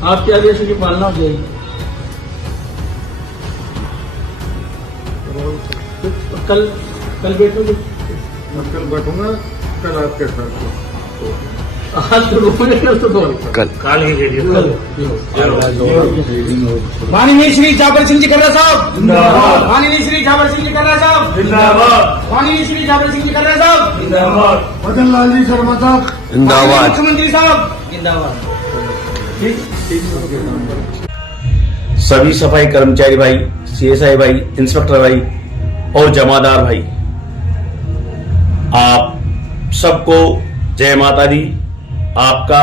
आपके आदेश की पालना हो जाएगी। कल बैठोगे? कल बैठूंगा, कल आपके साथ आज तो कल ही वीडियो माननीय श्री जाबर सिंह जी खर्रा साहब जिंदाबाद। माननीय श्री जाबर सिंह जी खर्रा साहब जिंदाबाद। माननीय श्री जाबर सिंह जी खर्रा साहब जिंदाबाद। मदन लाल जी शर्मा साहब जिंदाबाद। मुख्यमंत्री साहब जिंदाबाद। सभी सफाई कर्मचारी भाई, सीएसआई भाई, इंस्पेक्टर भाई और जमादार भाई, आप सबको जय माता दी। आपका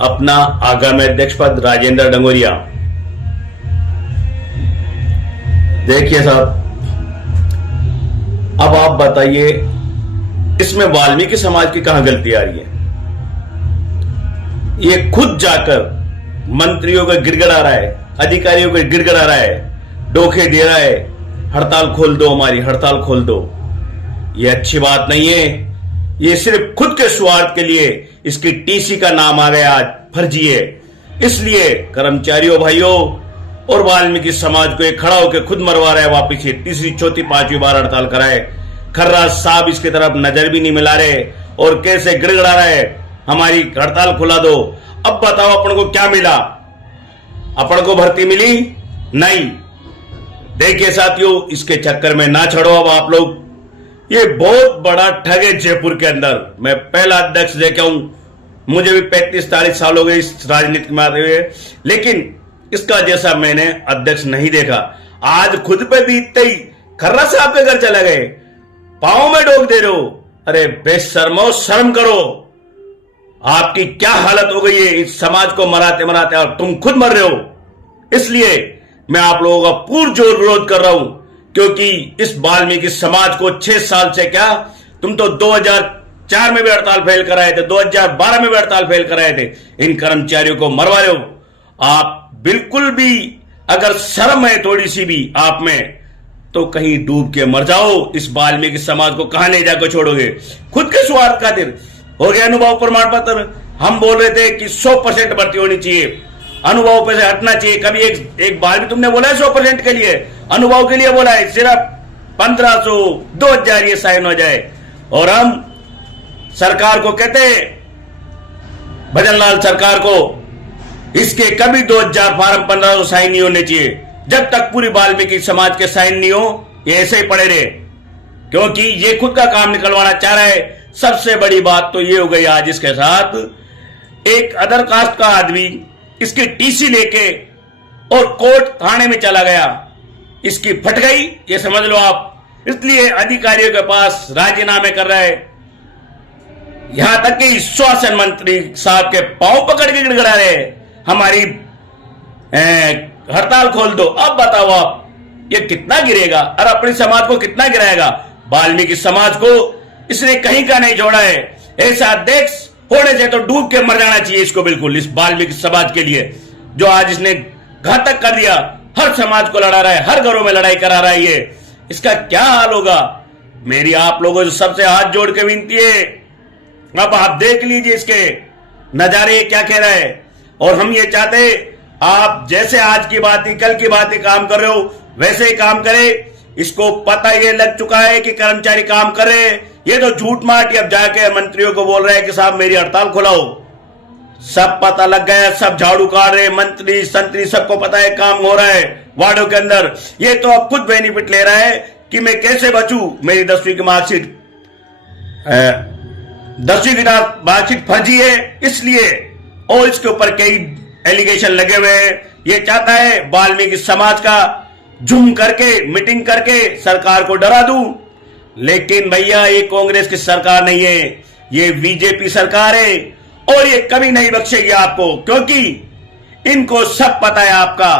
अपना आगामी अध्यक्ष पद राजेंद्र डंगोरिया। देखिए साहब, अब आप बताइए इसमें वाल्मीकि समाज की कहां गलती आ रही है? ये खुद जाकर मंत्रियों को गिड़गिड़ा रहा है, अधिकारियों को गिड़गिड़ा रहा है, धोखे दे रहा है, हड़ताल खोल दो, हमारी हड़ताल खोल दो। ये अच्छी बात नहीं है। ये सिर्फ खुद के स्वार्थ के लिए इसकी टीसी का नाम आ गया, आज फर्जी है। इसलिए कर्मचारियों भाइयों और वाल्मीकि समाज को एक खड़ा होकर खुद मरवा रहा है वापिस। ये तीसरी चौथी पांचवी बार हड़ताल कराए। खर्रा साहब इसकी तरफ नजर भी नहीं मिला रहे और कैसे गिड़गिड़ा रहा है, हमारी हड़ताल खुला दो। अब बताओ अपन को क्या मिला? अपन को भर्ती मिली नहीं। देखिए साथियों, इसके चक्कर में ना चढ़ो अब आप लोग। ये बहुत बड़ा ठग है जयपुर के अंदर। मैं पहला अध्यक्ष देखे हूं, मुझे भी 35-40 साल हो गए इस राजनीति में आते हुए, लेकिन इसका जैसा मैंने अध्यक्ष नहीं देखा। आज खुद पे बीतते ही खर्रा साहब के घर चले गए, पांव में डोक दे रहे हो। अरे बेशर्मो, शर्म करो। आपकी क्या हालत हो गई है इस समाज को मराते मराते, और तुम खुद मर रहे हो। इसलिए मैं आप लोगों का पुरजोर विरोध कर रहा हूं, क्योंकि इस वाल्मीकि समाज को 6 साल से क्या, तुम तो 2004 में भी हड़ताल फेल कराए थे, 2012 में भी हड़ताल फेल कराए थे। इन कर्मचारियों को मरवा रहे हो आप। बिल्कुल भी अगर शर्म है थोड़ी सी भी आप में, तो कहीं डूब के मर जाओ। इस वाल्मीकि समाज को कहां ले जाकर छोड़ोगे? खुद के स्वार्थ खातिर हो गया अनुभव प्रमाण पत्र। हम बोल रहे थे कि 100% भर्ती होनी चाहिए, अनुभव पे से हटना चाहिए। कभी एक बार भी तुमने बोला है 100% के लिए? अनुभव के लिए बोला है। सिर्फ 1500 2000 ये साइन हो जाए और हम सरकार को कहते, भजनलाल सरकार को, इसके कभी 2000 फार्म 1500 साइन नहीं होने चाहिए। जब तक पूरी वाल्मीकि समाज के साइन नहीं हो, ये ऐसे ही पड़े रहे, क्योंकि ये खुद का काम निकलवाना चाह रहा है। सबसे बड़ी बात तो ये हो गई आज इसके साथ, एक अदर कास्ट का आदमी इसकी टीसी लेके और कोर्ट थाने में चला गया, इसकी फट गई, ये समझ लो आप। इसलिए अधिकारियों के पास राजीनामे कर रहा है। यहां तक कि स्वास्थ्य मंत्री साहब के पांव पकड़ के गिड़गिड़ा रहे, हमारी हड़ताल खोल दो। अब बताओ आप, ये कितना गिरेगा और अपने समाज को कितना गिराएगा? वाल्मीकि समाज को इसने कहीं का नहीं छोड़ा है। ऐसा अध्यक्ष होने से तो डूब के मर जाना चाहिए इसको, बिल्कुल। इस वाल्मीकि समाज के लिए जो आज इसने घातक कर दिया, हर समाज को लड़ा रहा है, हर घरों में लड़ाई करा रहा है, ये इसका क्या हाल होगा? मेरी आप लोगों से सबसे हाथ जोड़ के विनती है, अब आप देख लीजिए इसके नजारे क्या कह रहा है। और हम ये चाहते, आप जैसे आज की बात ही कल की बात ही काम कर रहे हो, वैसे ही काम करे। इसको पता ये लग चुका है कि कर्मचारी काम कर रहे हैं, ये तो झूठ मार के अब जाके मंत्रियों को बोल रहे हैं कि साहब मेरी हड़ताल खुलाओ। सब पता लग गया, सब झाड़ू काट रहे, मंत्री संतरी सबको पता है काम हो रहा है वार्डों के अंदर। ये तो अब खुद बेनिफिट ले रहा है कि मैं कैसे बचूं। मेरी 10वीं की मार्कशीट 10वीं की मार्कशीट फर्जी है इसलिए, और इसके ऊपर कई एलिगेशन लगे हुए हैं। ये चाहता है वाल्मीकि समाज का झुम करके मीटिंग करके सरकार को डरा दूं, लेकिन भैया ये कांग्रेस की सरकार नहीं है, ये बीजेपी सरकार है और ये कभी नहीं बख्शेगी आपको, क्योंकि इनको सब पता है आपका।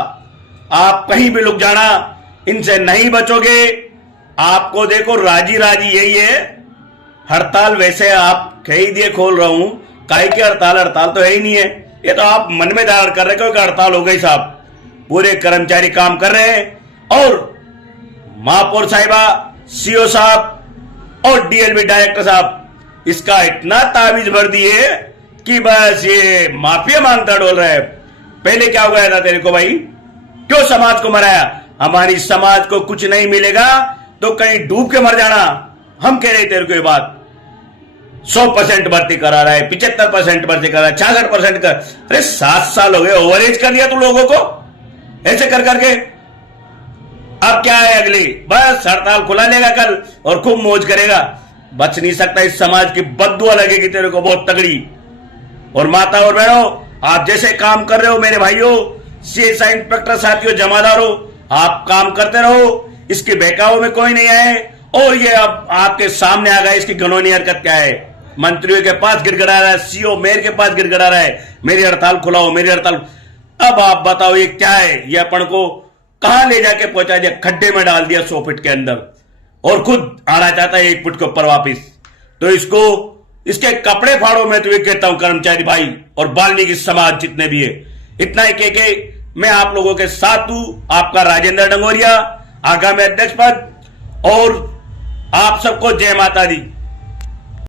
आप कहीं भी लुक जाना, इनसे नहीं बचोगे। आपको देखो राजी राजी यही है। हड़ताल वैसे आप कह दिए खोल रहा हूं, काहे की हड़ताल? हड़ताल तो है ही नहीं है, ये तो आप मन में धारण कर रहे हो कि हड़ताल हो गई साहब। पूरे कर्मचारी काम कर रहे हैं और महापौर साहिबा, सीओ साहब और डीएलबी डायरेक्टर साहब, इसका इतना ताबीज भर दिए कि बस ये माफिया मांगता डोल रहा है। पहले क्या हो गया था तेरे को भाई? क्यों समाज को मराया? हमारी समाज को कुछ नहीं मिलेगा तो कहीं डूब के मर जाना। हम कह रहे तेरे को ये बात। 100% भर्ती करा रहा है, 75% भर्ती करा रहा है, 66% कर। अरे 7 साल हो गए, ओवरेज कर लिया तू लोगों को ऐसे कर करके। अब क्या है अगली? बस हड़ताल खुला लेगा कल और खूब मौज करेगा। बच नहीं सकता। इस समाज की बद्दुआ लगेगी तेरे को बहुत तगड़ी। और माता और बहनों, आप जैसे काम कर रहे हो मेरे भाइयों, सीएसआई इंस्पेक्टर साथियों, जमादारों, आप काम करते रहो। इसके बहकावे में कोई नहीं आए। और ये अब आपके सामने आ गया इसकी घिनौनी हरकत क्या है। मंत्रियों के पास गिड़गिड़ा रहा है, सीओ मेयर के पास गिड़गिड़ा रहा है, मेरी हड़ताल खुलाओ, मेरी हड़ताल। अब आप बताओ ये क्या है? ये अपन को कहां ले जाके पहुंचा दिया? खड्डे में डाल दिया 100 फीट के अंदर, और खुद आना चाहता है 1 फीट के ऊपर वापिस। तो इसको, इसके कपड़े फाड़ो। मैं तो ये कहता हूं कर्मचारी भाई और वाल्मीकि समाज जितने भी है, इतना ही कह के मैं आप लोगों के साथ हूं। आपका राजेंद्र डंगोरिया, आगामी अध्यक्ष पद। और आप सबको जय माता दी।